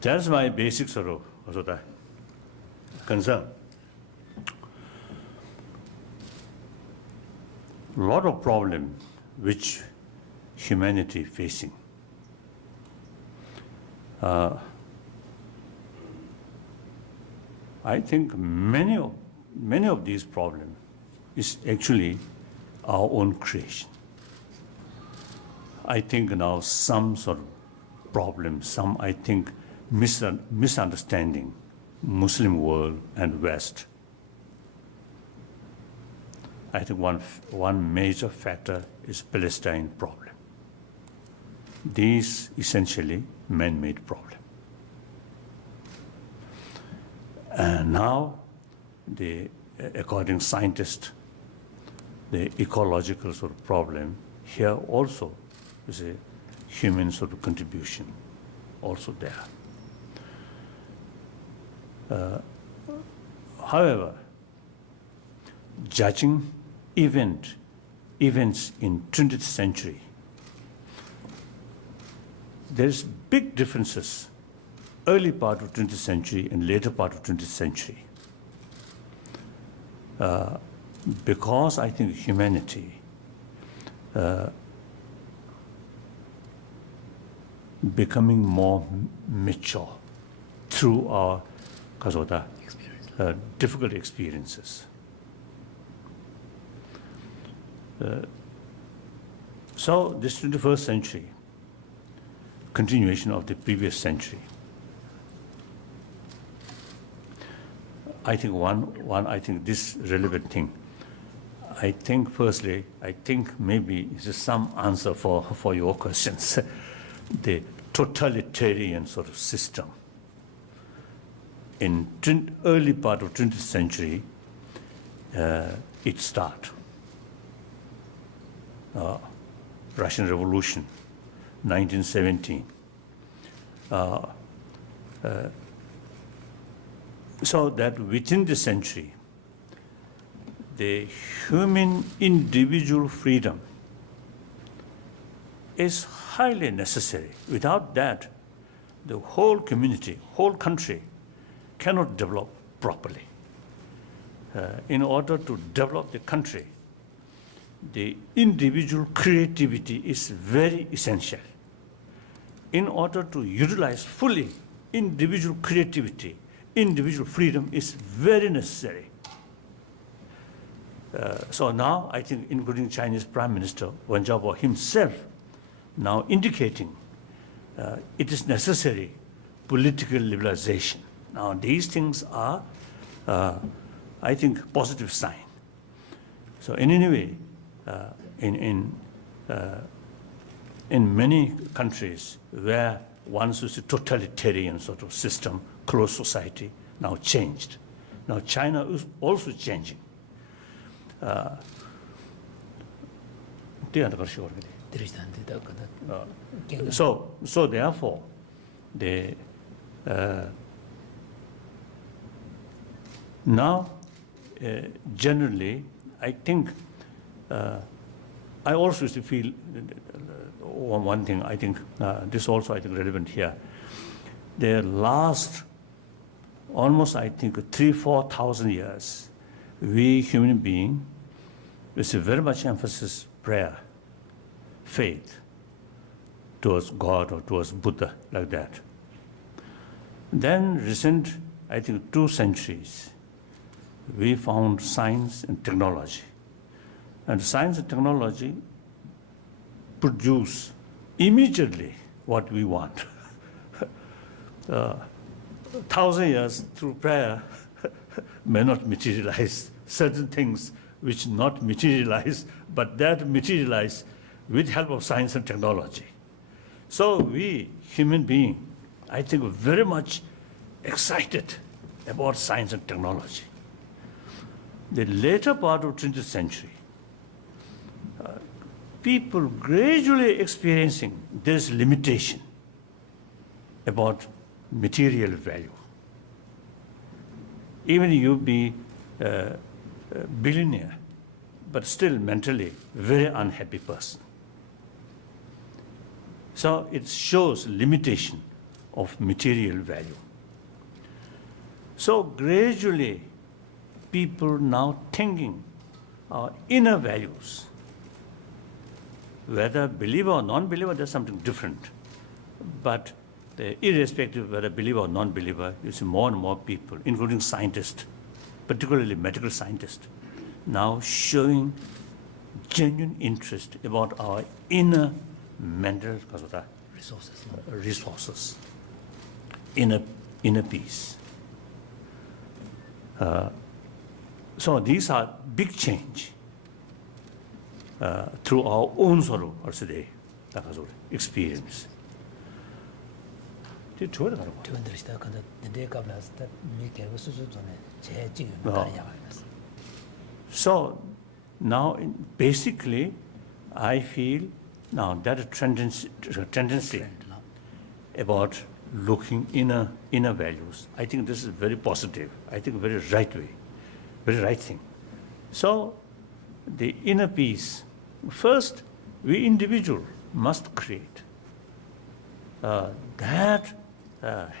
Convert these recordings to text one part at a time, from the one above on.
That's my basic sort of concern. A lot of problem which humanity facing. I think many of these problems is actually our own creation. I think now some sort of problem, some I think misunderstanding Muslim world and West. I think one major factor is Palestine problem. These essentially man-made problem. And now, according to scientists, the ecological sort of problem here also is a human sort of contribution also there. However, judging events in 20th century, there's big differences early part of 20th century and later part of 20th century. Because I think humanity becoming more mature through our difficult experiences. So this 21st century, continuation of the previous century, I think I think this relevant thing. I think firstly, I think maybe this is some answer for your questions. The totalitarian sort of system. In early part of 20th century, it started. Russian Revolution, 1917. So that within the century, the human individual freedom is highly necessary. Without that, the whole community, whole country cannot develop properly. In order to develop the country, the individual creativity is very essential. In order to utilize fully individual creativity, individual freedom is very necessary. So now, I think, including Chinese Prime Minister Wen Jiabao himself, now indicating it is necessary political liberalization. Now, these things are, I think, positive sign. So in any way, in many countries where once was a totalitarian sort of system, closed society, now changed. Now China is also changing. So therefore, now generally, I think I also feel one thing. I think this also I think relevant here. The last almost I think 3,000-4,000 years, we human beings, with very much emphasis prayer, faith towards God or towards Buddha, like that. Then recent, I think 2 centuries, we found science and technology. And science and technology produce immediately what we want. 1,000 years through prayer may not materialize certain things which not materialize, but that materialize with help of science and technology. So we, human beings, I think very much excited about science and technology. The later part of 20th century, people gradually experiencing this limitation about material value. Even you be a billionaire, but still mentally very unhappy person. So it shows limitation of material value. So gradually, people now thinking our inner values, whether believer or non-believer, there's something different. But irrespective of whether believer or non-believer, you see more and more people, including scientists, particularly medical scientists, now showing genuine interest about our inner mental resources, inner peace. So these are big change through our own sort of experience. So now, basically, I feel now that a tendency about looking inner values. I think this is very positive. I think very right way, very right thing. So the inner peace, first, we individual must create. That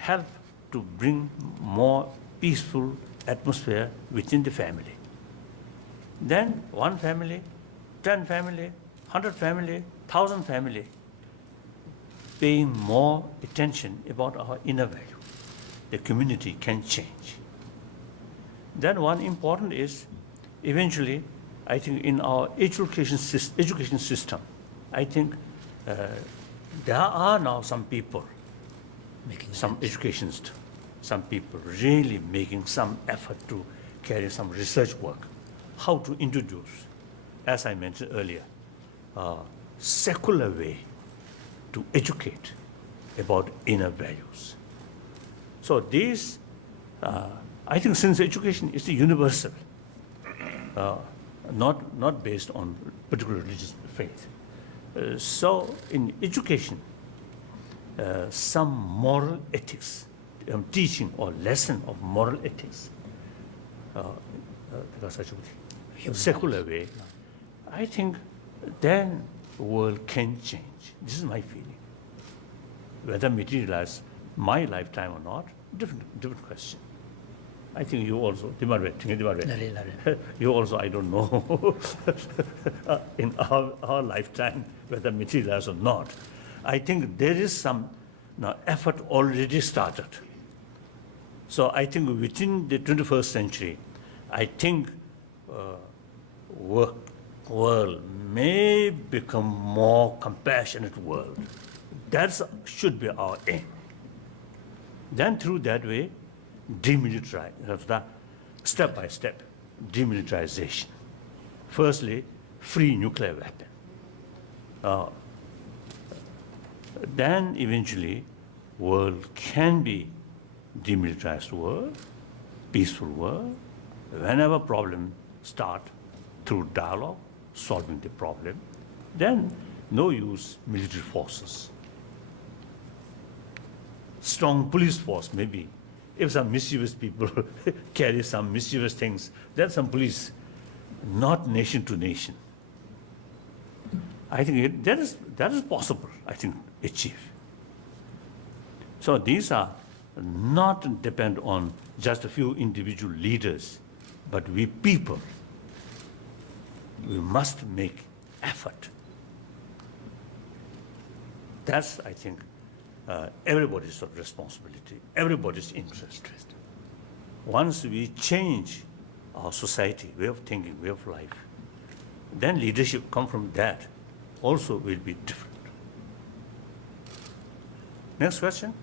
help to bring more peaceful atmosphere within the family. Then one family, 10 family, 100 family, 1,000 family, paying more attention about our inner value. The community can change. Then one important is, eventually, I think in our education system, I think there are now some people, some educationists, some people really making some effort to carry some research work, how to introduce, as I mentioned earlier, a secular way to educate about inner values. So these, I think since education is universal, not based on particular religious faith. So in education, some moral ethics, teaching or lesson of moral ethics, secular way, I think then the world can change. This is my feeling. Whether materialize my lifetime or not, different question. I think you also, you also, I don't know, in our lifetime, whether materialize or not. I think there is some effort already started. So I think within the 21st century, I think world may become more compassionate world. That should be our aim. Then through that way, demilitarize, step by step, demilitarization. Firstly, free nuclear weapon. Then eventually, world can be demilitarized world, peaceful world. Whenever problem start through dialogue, solving the problem, then no use military forces. Strong police force maybe. If some mischievous people carry some mischievous things, then some police, not nation to nation. I think that is possible, I think, achieve. So these are not depend on just a few individual leaders, but we people, we must make effort. That's, I think, everybody's responsibility, everybody's interest. Once we change our society, way of thinking, way of life, then leadership come from that also will be different. Next question.